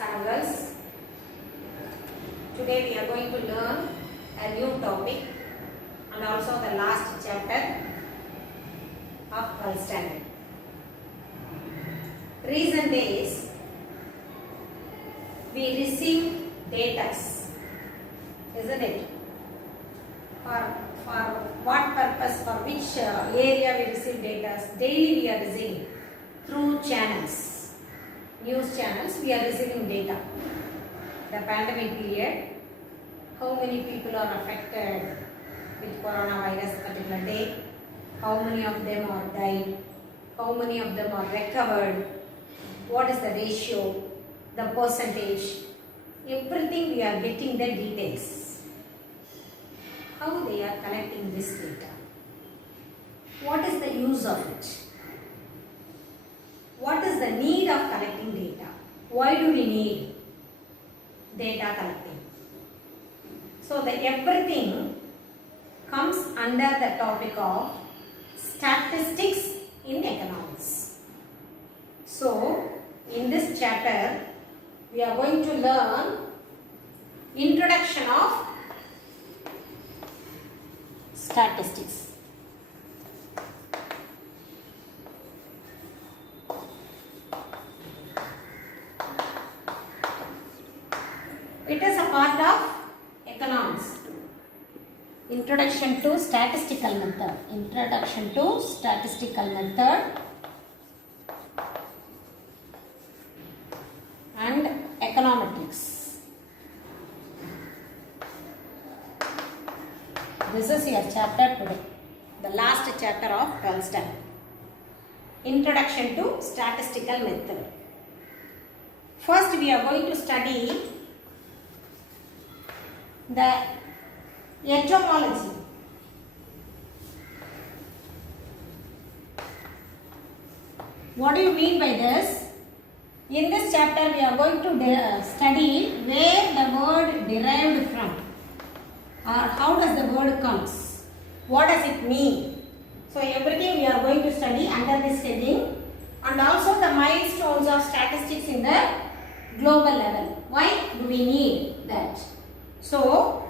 and girls. Today we are going to learn a new topic and also the last chapter of 12th standard. Recent days we receive data, isn't it? For what purpose, for which area we receive data? Daily we are receiving through channels, news channels we are receiving data. The pandemic period, how many people are affected with coronavirus particular day, how many of them are died, how many of them are recovered, what is the ratio, the percentage, everything we are getting the details. How they are collecting this data? What is the use of it? What is the need of collecting data? Why do we need data collecting? So the everything comes under the topic of statistics in economics. So in this chapter we are going to learn introduction of statistics. It is a part of economics. Introduction to statistical method. Introduction to statistical method and econometrics. This is your chapter today, the last chapter of 12th standard. Introduction to statistical method. First we are going to study the etymology. What do you mean by this? In this chapter we are going to study where the word derived from, or how does the word comes, what does it mean. So everything we are going to study under this heading, and also the milestones of statistics in the global level. Why do we need that? So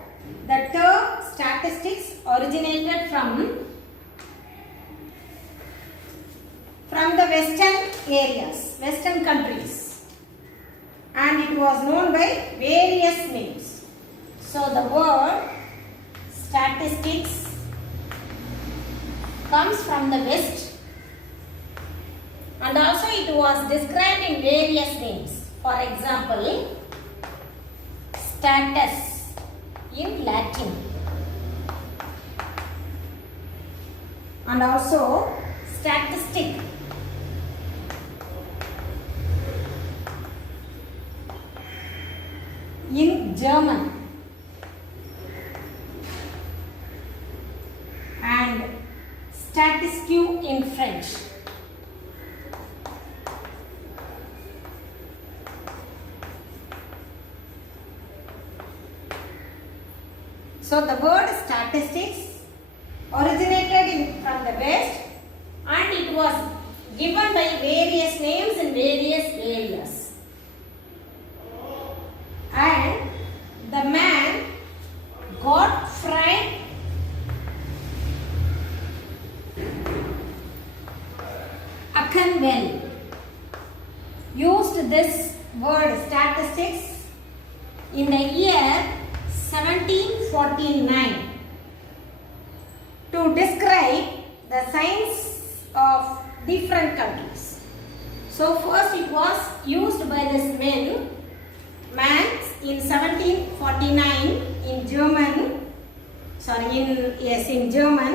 the term statistics originated from the western areas, western countries, and it was known by various names. So the word statistics comes from the west, and also it was described in various names. For example, status in Latin, and also statistic in German, and statistique in French. So the word statistics originated from the west, and it was given by various names in various areas. And the man Gottfried Achenwell used this word statistics in the year 1749 to describe the science of different countries. So first it was used by this man in 1749 in German, in German,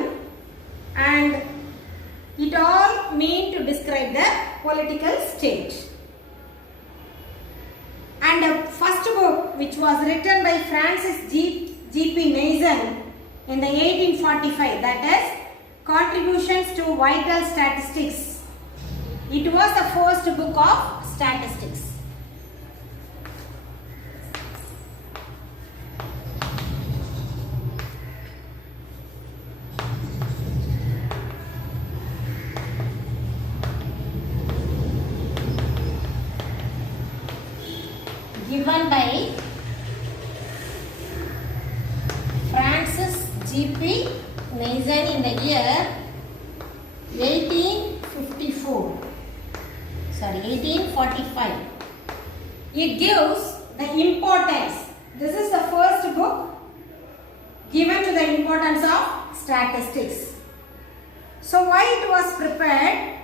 and it all mean to describe the political state. And the first book, which was written by Francis G.P. Mason in the 1845, that is Contributions to Vital Statistics. It was the first book of statistics. given by Francis G.P. Mason in the year 1845. It gives the importance. This is the first book given to the importance of statistics. So why it was prepared?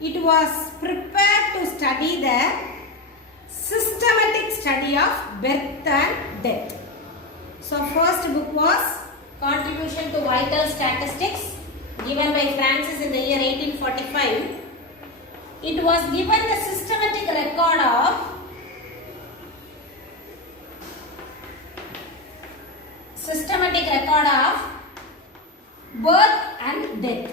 It was prepared to study the systematic study of birth and death. So first book was Contribution to Vital Statistics, given by Francis in the year 1845. It was given the systematic record of birth and death.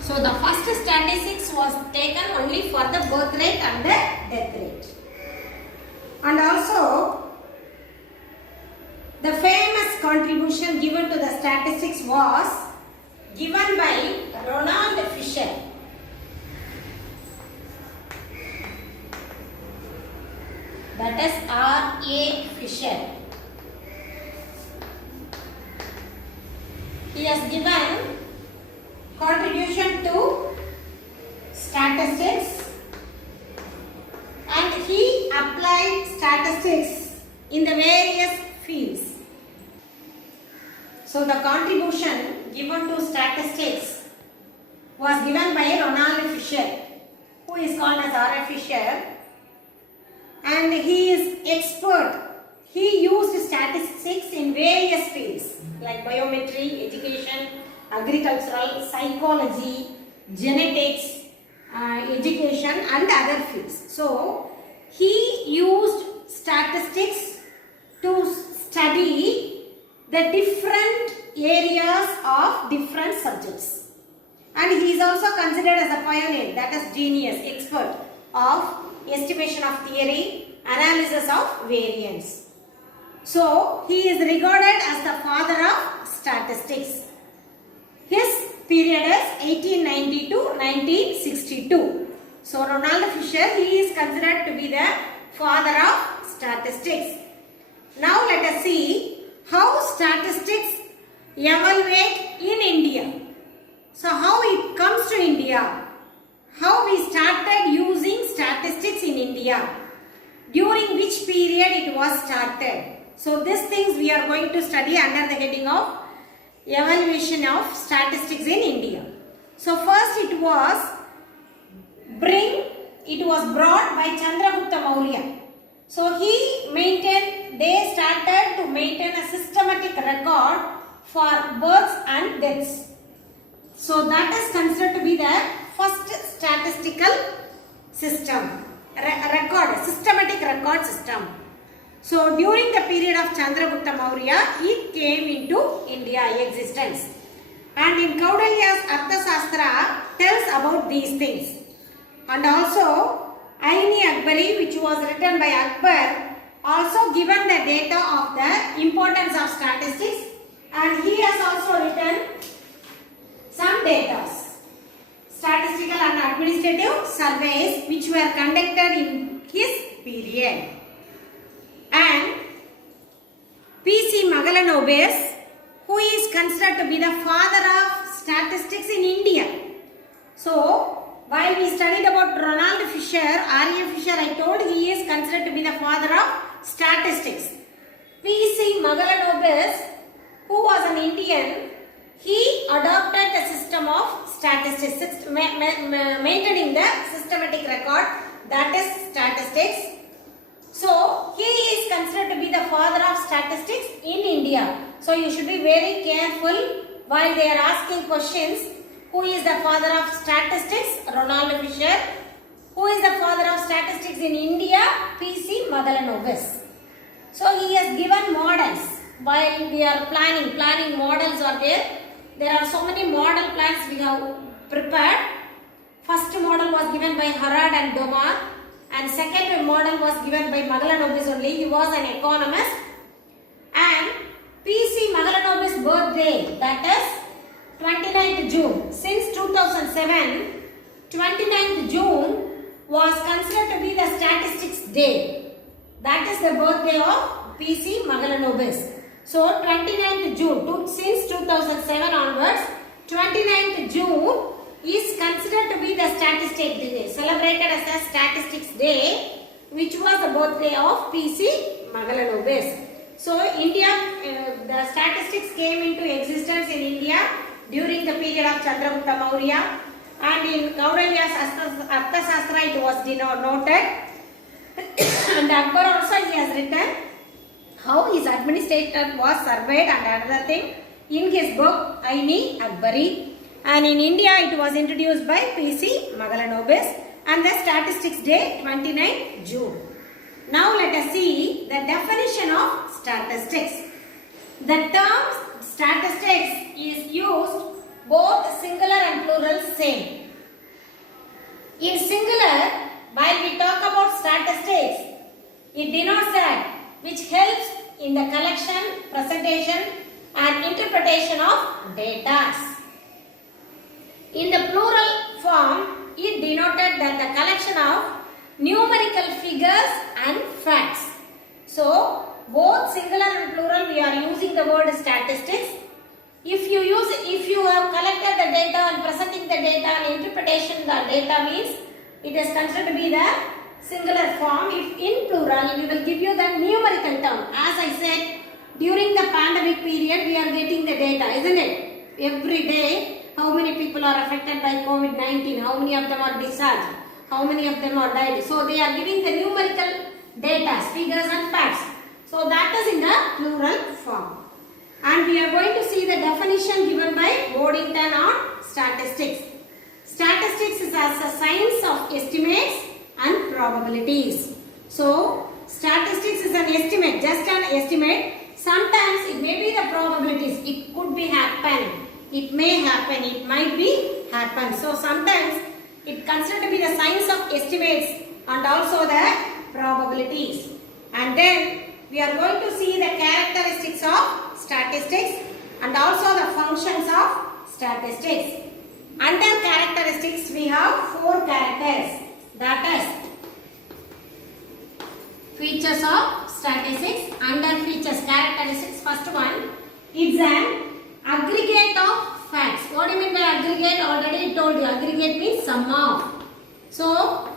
So the first statistics was taken only for the birth rate and the death rate. And also the famous contribution given to the statistics was given by Ronald Fisher. That is R.A. Fisher. He has given contribution to statistics and he applied statistics in the various fields. So the contribution given to statistics was given by Ronald Fisher, who is called as R.A. Fisher, and he is expert. He used statistics in various fields like biometry, education, agricultural, psychology, genetics, education and other fields. So he used statistics to study the different areas of different subjects. And he is also considered as a pioneer, that is genius, expert of estimation of theory, analysis of variance. So he is regarded as the father of statistics. His period is 1890 to 1962. So Ronald Fisher, he is considered to be the father of statistics. Now let us see how statistics evaluate in India. So how it comes to India, how we started using statistics in India, during which period it was started. So these things we are going to study under the heading of evaluation of statistics in India. So first it was brought by Chandragupta Maurya. So they started to maintain a systematic record for births and deaths. So that is considered to be the first statistical system, systematic record system. So during the period of Chandragupta Maurya, it came into India existence. And in Kaudalya's Arthashastra tells about these things. And also Aini Akbari, which was written by Akbar, also given the data of the importance of statistics, and he has also written some data, statistical and administrative surveys which were conducted in his period. And P.C. Mahalanobis, who is considered to be the father of statistics in India. So while we studied about Ronald Fisher, R.A. Fisher, I told he is considered to be the father of statistics. P.C. Mahalanobis, who was an Indian, he adopted the system of statistics, maintaining the systematic record, that is statistics. So he is considered to be the father of statistics in India. So you should be very careful while they are asking questions. Who is the father of statistics? Ronald Fisher. Who is the father of statistics in India? P.C. Mahalanobis. So he has given models. While we are planning models are there. There are so many model plans we have prepared. First model was given by Harrod and Domar, and second model was given by Mahalanobis only. He was an economist. And P.C. Mahalanobis' birthday, that is 29th June. Since 2007, 29th June was considered to be the Day. That is the birthday of P.C. Mahalanobis. So 29th June, since 2007 onwards, 29th June is considered to be the Statistics Day, celebrated as a Statistics Day, which was the birthday of P.C. Mahalanobis. So India, the statistics came into existence in India during the period of Chandragupta Maurya, and in Kauralya's Arthashastra it was noted. And Akbar also he has written how his administration was surveyed and another thing in his book Aini Akbari. And in India it was introduced by P.C. Mahalanobis and the Statistics Day 29 June. Now let us see the definition of statistics. The term statistics is used both singular and plural same. In singular, while we talk about statistics, it denotes that which helps in the collection, presentation and interpretation of data. In the plural form, it denoted that the collection of numerical figures and facts. So, both singular and plural we are using the word statistics. If you have collected the data and presenting the data and interpretation the data means it is considered to be the singular form. If in plural, we will give you the numerical term. As I said, during the pandemic period, we are getting the data, isn't it? Every day, how many people are affected by COVID-19, how many of them are discharged, how many of them are died. So, they are giving the numerical data, figures and facts. So, that is in the plural form. And we are going to see the definition given by Waddington on statistics. Statistics is as a science of estimates and probabilities. So, statistics is an estimate, just an estimate. Sometimes it may be the probabilities. It could be happen. It may happen. It might be happen. So, sometimes it considered to be the science of estimates and also the probabilities. And then we are going to see the characteristics of statistics and also the functions of statistics. Under characteristics, we have 4 characters. That is features of statistics. Under features, characteristics, first one, it's an aggregate of facts. What do you mean by aggregate? Already told you. Aggregate means sum of. So,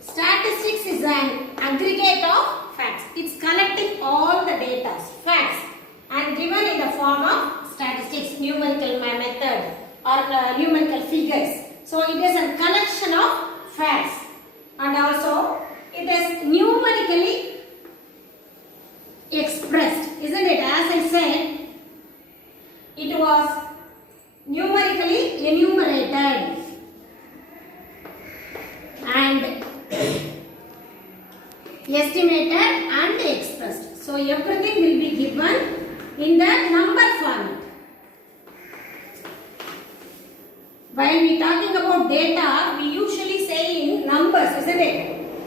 statistics is an aggregate of facts. It's collecting all the data, facts, and given in the form of statistics, numerical method or numerical figures. So, it is a collection of facts and also it is numerically expressed, isn't it? As I said, it was numerically enumerated and estimated and expressed. So, everything will be given in the number format. While we talking about data, we usually say in numbers, isn't it?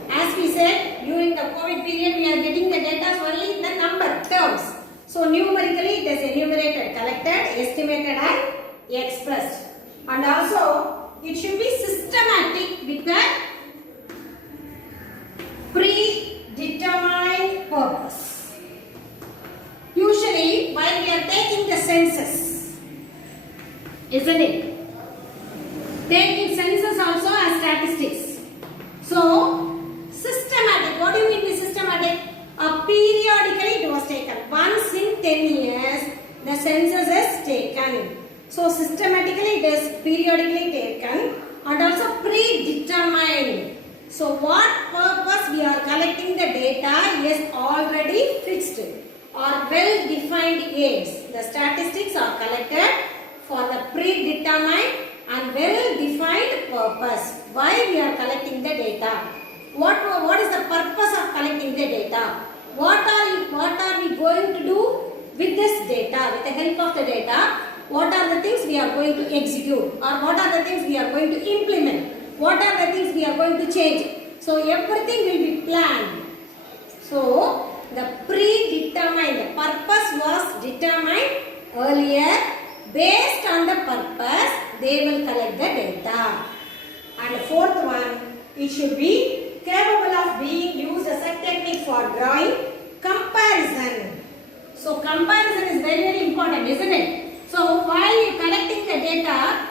As we said, during the COVID period, we are getting the data only in the number terms. So, numerically, it is enumerated, collected, estimated and expressed. And also, it should be systematic with the predetermined purpose. Usually, while we are taking the census, isn't it? Taking census also as statistics. So, systematic. What do you mean by systematic? Periodically it was taken. Once in 10 years, the census is taken. So, systematically it is periodically taken and also predetermined. So, what purpose we are collecting the data is already fixed or well-defined aims. The statistics are collected for the predetermined and well-defined purpose. Why we are collecting the data? What is the purpose of collecting the data? What are we going to do with this data? With the help of the data, what are the things we are going to execute? Or what are the things we are going to implement? What are the things we are going to change? So, everything will be planned. So, the predetermined, the purpose was determined earlier. Based on the purpose, they will collect the data. And the fourth one, it should be capable of being used as a for drawing comparison. So comparison is very, very important, isn't it? So while you collecting the data,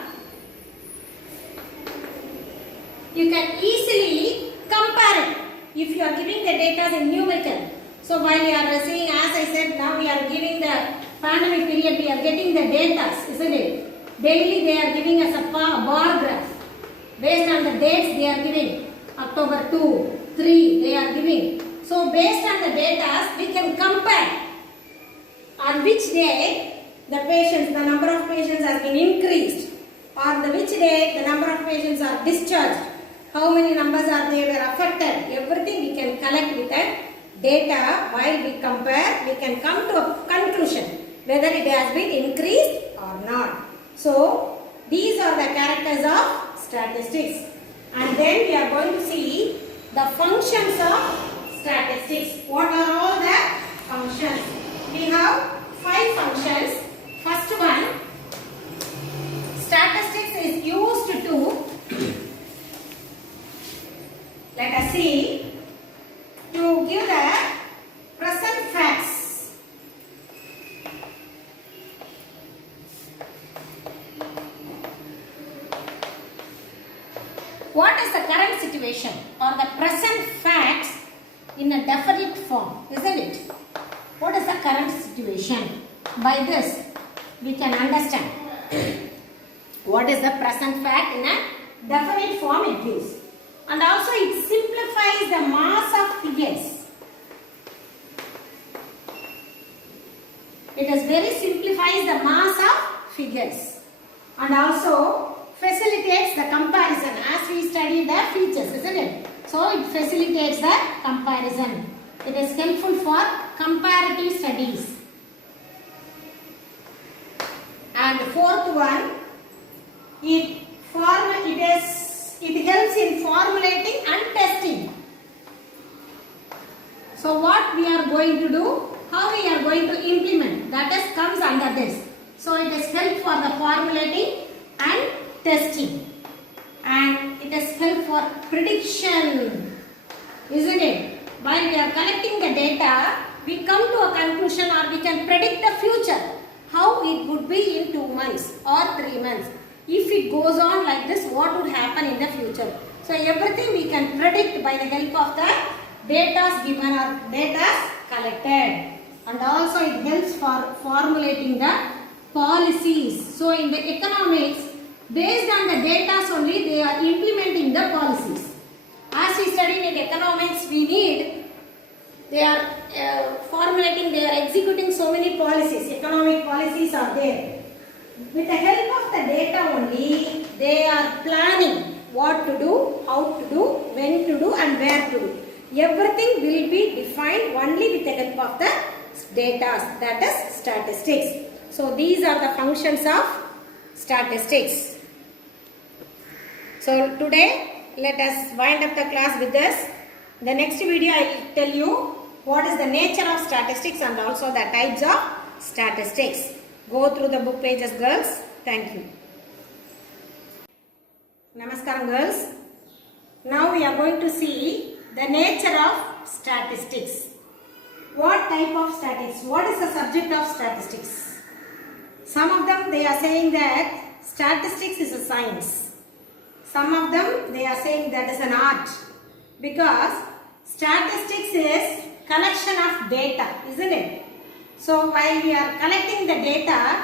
you can easily compare it if you are giving the data in numerical. So while you are receiving, as I said, now we are giving the pandemic period, we are getting the data, isn't it? Daily they are giving us a bar graph. Based on the dates they are giving, October 2, 3 they are giving. So based on the data, we can compare on which day the patients, the number of patients has been increased, or the which day the number of patients are discharged, how many numbers are they were affected. Everything we can collect with that data. While we compare, we can come to a conclusion whether it has been increased or not. So these are the characters of statistics. And then we are going to see the functions of statistics. What are all the functions? We have 5 functions. First one, statistics is used to, let us see, to give the present facts. What is the current situation or the present facts in a definite form, isn't it? What is the current situation? By this, we can understand what is the present fact in a definite form it gives. And also it simplifies the mass of figures. It is very simplifies the mass of figures. And also facilitates the comparison as we study the features, isn't it? So it facilitates the comparison. It is helpful for comparative studies. And fourth one, it helps in formulating and testing. So what we are going to do, how we are going to implement, that is comes under this. So it is help for the formulating and testing, and it is help for prediction, isn't it? While we are collecting the data, we come to a conclusion or we can predict the future, how it would be in 2 months or 3 months. If it goes on like this, what would happen in the future? So everything we can predict by the help of the data given or data collected. And also it helps for formulating the policies. So in the economics, based on the data only, they are implementing the policies. As we studied in economics, we need, they are formulating, they are executing so many policies. Economic policies are there. With the help of the data only, they are planning what to do, how to do, when to do and where to do. Everything will be defined only with the help of the data, that is statistics. So these are the functions of statistics. So today let us wind up the class with this. The next video I will tell you what is the nature of statistics and also the types of statistics. Go through the book pages, girls. Thank you. Namaskaram, girls. Now we are going to see the nature of statistics. What type of statistics? What is the subject of statistics? Some of them they are saying that statistics is a science. Some of them they are saying that is an art, because statistics is collection of data, isn't it? So while we are collecting the data,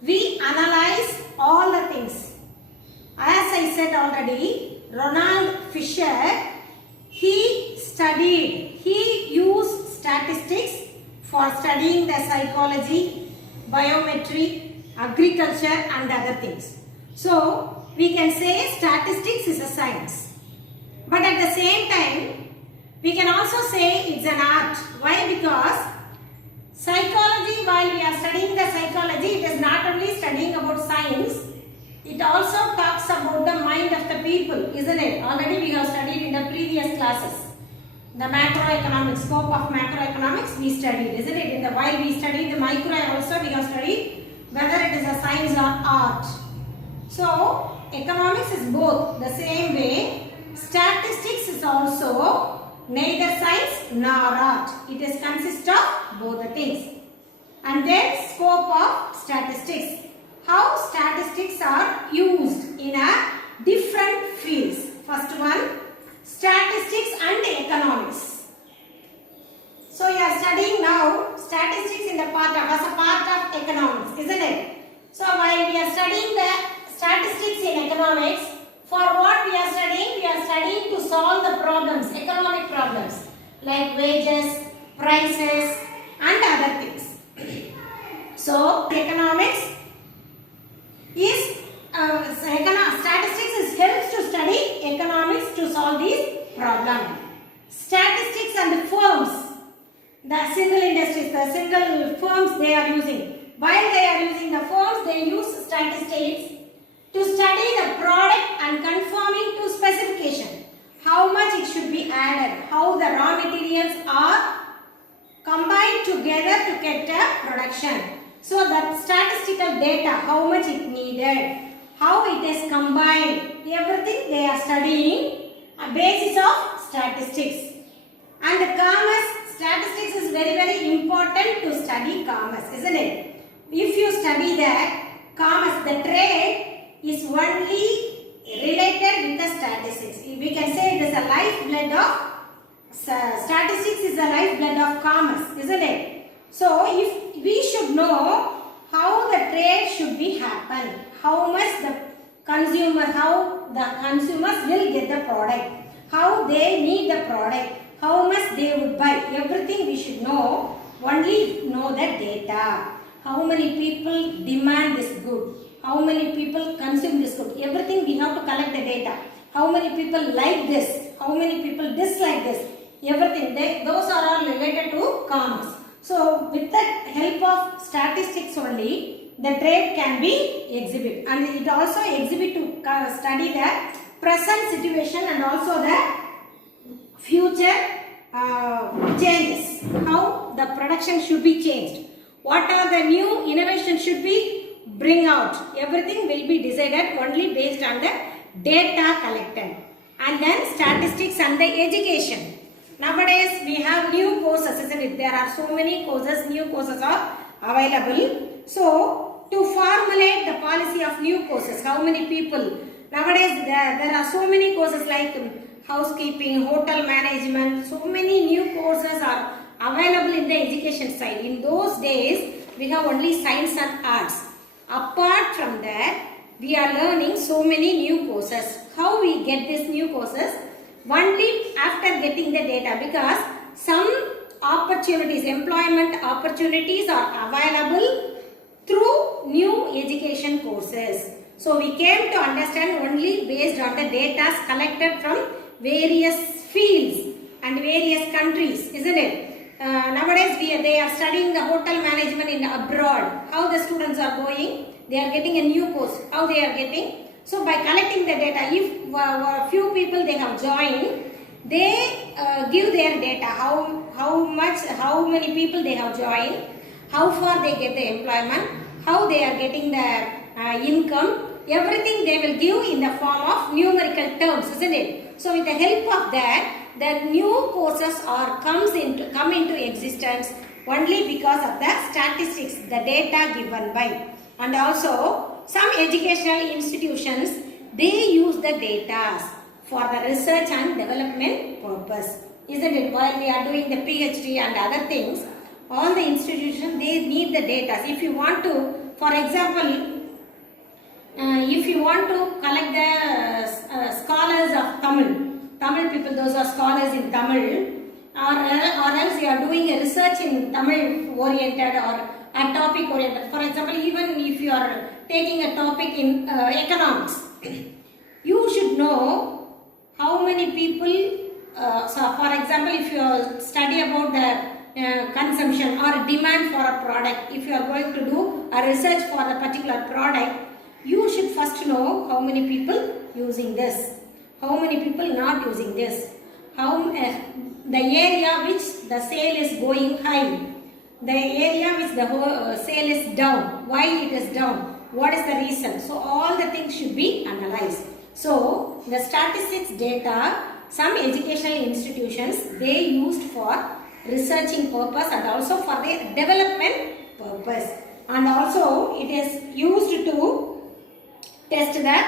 we analyze all the things. As I said already, Ronald Fisher, he used statistics for studying the psychology, biometry, agriculture and other things. So we can say statistics is a science. But at the same time, we can also say it's an art. Why? Because psychology, while we are studying the psychology, it is not only studying about science, it also talks about the mind of the people, isn't it? Already we have studied in the previous classes. The macroeconomics, scope of macroeconomics we studied, isn't it? In the while we studied the micro also we have studied whether it is a science or art. So economics is both the same way. Statistics is also neither science nor art. It is consist of both the things. And then scope of statistics. How statistics are used in a different fields. First one, statistics and economics. So you are studying now statistics in the part of, as a part of economics, isn't it? So while we are studying the statistics in economics, for what we are studying? We are studying to solve the problems, economic problems like wages, prices and other things. So economics is statistics is helps to study economics to solve these problems. Statistics and firms, the single industries, the single firms they are using. While they are using the firms, they use statistics to study the product and conforming to specification. How much it should be added, how the raw materials are combined together to get a production. So that statistical data, how much it needed, how it is combined, everything they are studying a basis of statistics. And the commerce, statistics is very important to study commerce, isn't it? If you study that, commerce, the trade is only related with the statistics. We can say it is a lifeblood of, statistics is the lifeblood of commerce, isn't it? So, if we should know how the trade should be happen, how much the consumer, how the consumers will get the product, how they need the product, how much they would buy, everything we should know, only know the data. How many people demand this good, how many people consume this good, everything we have to collect the data. How many people like this, how many people dislike this, everything, those are all related to commerce. So, with the help of statistics only, the trade can be exhibit, and it also exhibit to study the present situation and also the future changes, how the production should be changed, what are the new innovations should be bring out, everything will be decided only based on the data collected. And then statistics and the education. Nowadays we have new courses, isn't it? There are so many courses, new courses are available. So to formulate the policy of new courses, how many people, nowadays there are so many courses like housekeeping, hotel management, so many new courses are available in the education side. In those days we have only science and arts. Apart from that, we are learning so many new courses. How we get these new courses? Only after getting the data, because some opportunities, employment opportunities are available through new education courses. So we came to understand only based on the data collected from various fields and various countries, isn't it? Nowadays they are studying the hotel management in abroad. How the students are going? They are getting a new course. How they are getting? So by collecting the data, if a few people they have joined, they give their data. How many people they have joined, how far they get the employment, how they are getting the income. Everything they will give in the form of numerical terms, isn't it? So with the help of that, the new courses come into existence only because of the statistics, the data given by. And also some educational institutions, they use the data for the research and development purpose, isn't it? While we are doing the PhD and other things, all the institutions, they need the data. If you want to, for example, if you want to collect the scholars of Tamil people, those are scholars in Tamil, or else you are doing a research in Tamil oriented or a topic oriented. For example, even if you are taking a topic in economics, you should know how many people, so for example, if you study about the consumption or demand for a product, if you are going to do a research for a particular product, you should first know how many people using this, how many people not using this, how the area which the sale is going high, the area which the sale is down, why it is down, what is the reason. So all the things should be analyzed. So the statistics data some educational institutions, they used for researching purpose and also for their development purpose. And also it is used to test the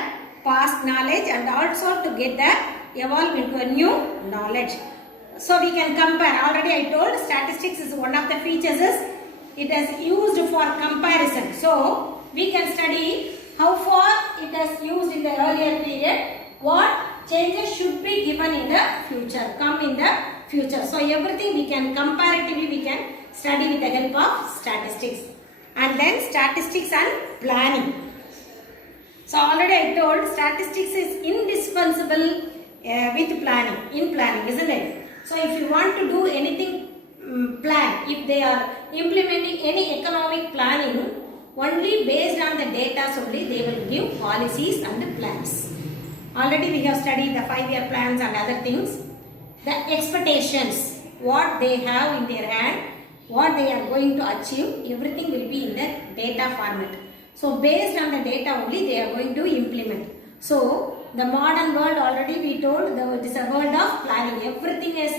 past knowledge and also to get the evolve into a new knowledge. So we can compare. Already I told statistics is one of the features is it is used for comparison. So we can study how far it is used in the earlier period, what changes should be given in the future, come in the future. So everything we can comparatively we can study with the help of statistics. And then statistics and planning. So already I told statistics is indispensable with planning, in planning, isn't it? So if you want to do anything plan, if they are implementing any economic planning, only based on the data only they will give policies and plans. Already we have studied the 5-year plans and other things. The expectations, what they have in their hand, what they are going to achieve, everything will be in the data format. So based on the data only they are going to implement. So the modern world already we told it is a world of planning. Everything is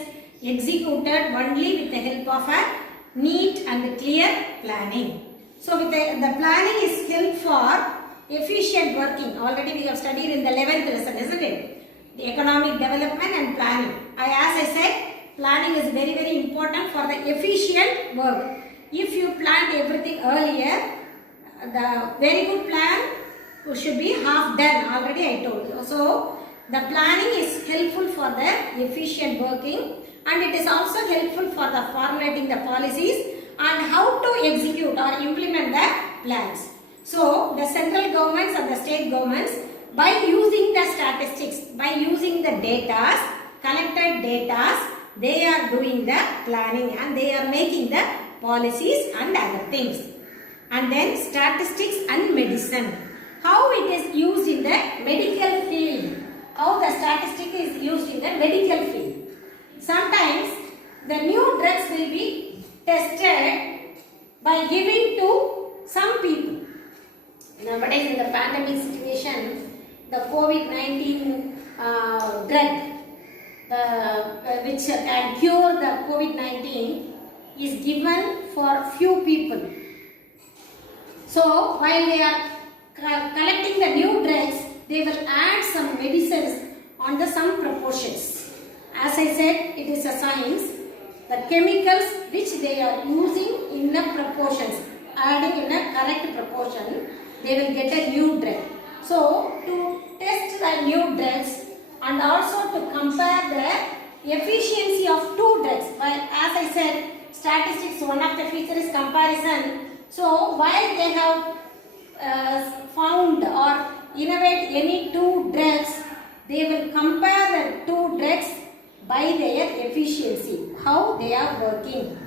executed only with the help of a neat and clear planning. So with the planning is help for efficient working. Already we have studied in the 11th lesson, isn't it? The economic development and planning. As I said, planning is very, very important for the efficient work. If you planned everything earlier, the very good plan should be half done. Already I told you. So the planning is helpful for the efficient working, and it is also helpful for the formulating the policies and how to execute or implement the plans. So the central governments and the state governments, by using the statistics, by using the data, collected data, they are doing the planning and they are making the policies and other things. And then statistics and medicine. How it is used in the medical field. How the statistic is used in the medical field. Sometimes the new drugs will be tested by giving to some people. Nowadays in the pandemic situation, the COVID-19 drug which can cure the COVID-19 is given for few people. So while they are collecting the new drugs, they will add some medicines on the some proportions. As I said, it is a science. The chemicals which they are using in the proportions, adding in a correct proportion, they will get a new drug. So to test the new drugs and also to compare the efficiency of two drugs. As I said, statistics, one of the features is comparison. So while they have found or innovate any two drugs, they will compare the two drugs by their efficiency, how they are working.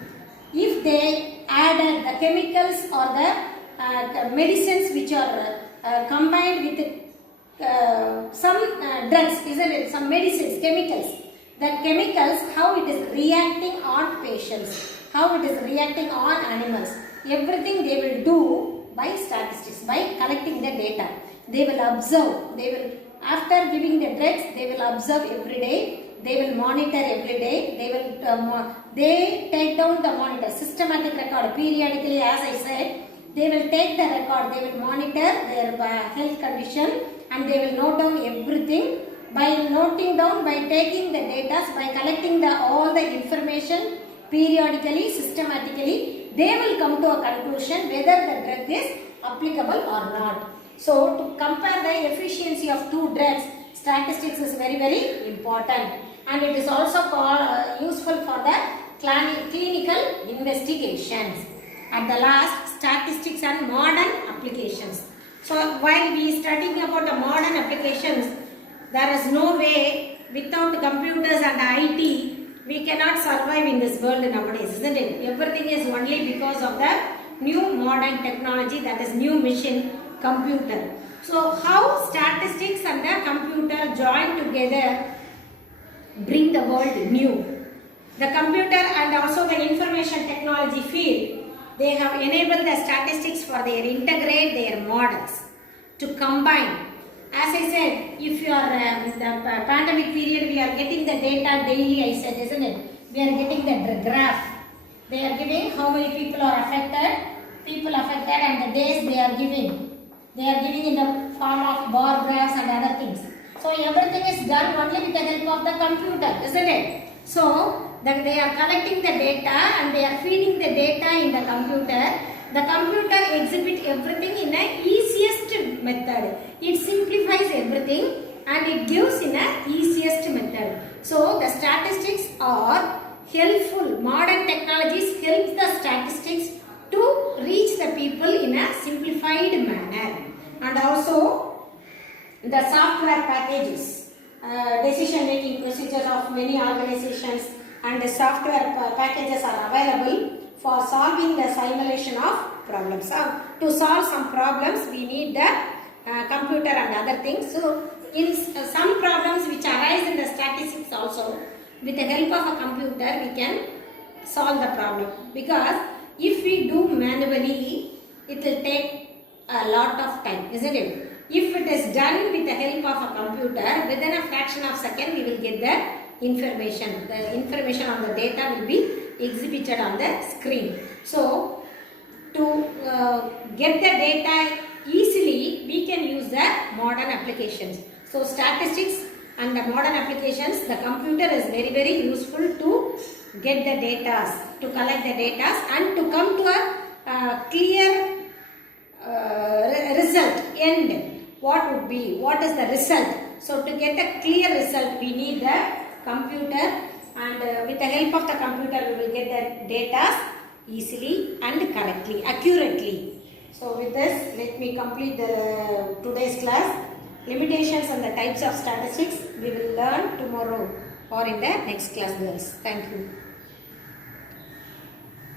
If they added the chemicals or the medicines which are combined with some drugs, isn't it? Some medicines, chemicals. That chemicals, how it is reacting on patients, how it is reacting on animals. Everything they will do by statistics, by collecting the data. They will observe. They will, after giving the drugs, they will observe every day. They will monitor every day. They will they take down the monitor, systematic record, periodically. As I said, they will take the record. They will monitor their health condition and they will note down everything. By noting down, by taking the data, by collecting all the information periodically, systematically, they will come to a conclusion whether the drug is applicable or not. So to compare the efficiency of two drugs, statistics is very, very important, and it is also useful for the clinical investigations. At the last, statistics and modern applications. So while we studying about the modern applications, there is no way without computers and IT we cannot survive in this world nowadays, isn't it? Everything is only because of the new modern technology, that is new machine, computer. So how statistics and the computer join together bring the world new. The computer and also the information technology field, they have enabled the statistics for their integrate their models to combine As I said, if you are in the pandemic period, we are getting the data daily, I said, isn't it? We are getting the graph. They are giving how many people are affected and the days they are giving. They are giving in the form of bar graphs and other things. So everything is done only with the help of the computer, isn't it? So they are collecting the data and they are feeding the data in the computer. The computer exhibits everything in a easiest method. It simplifies everything and it gives in a easiest method. So the statistics are helpful. Modern technologies help the statistics to reach the people in a simplified manner. And also the software packages, decision making procedures of many organizations and the software packages are available for solving the simulation of problems. To solve some problems we need the computer and other things. So in some problems which arise in the statistics also, with the help of a computer we can solve the problem, because if we do manually it will take a lot of time, isn't it? If it is done with the help of a computer, within a fraction of a second we will get the information. The information on the data will be exhibited on the screen. So to get the data easily we can use the modern applications. So statistics and the modern applications, the computer is very useful to get the data, to collect the data and to come to a clear result end. What is the result? So to get a clear result we need the computer, and with the help of the computer we will get the data easily and correctly, accurately. So with this, let me complete the today's class. Limitations and the types of statistics we will learn tomorrow or in the next class, girls. Thank you.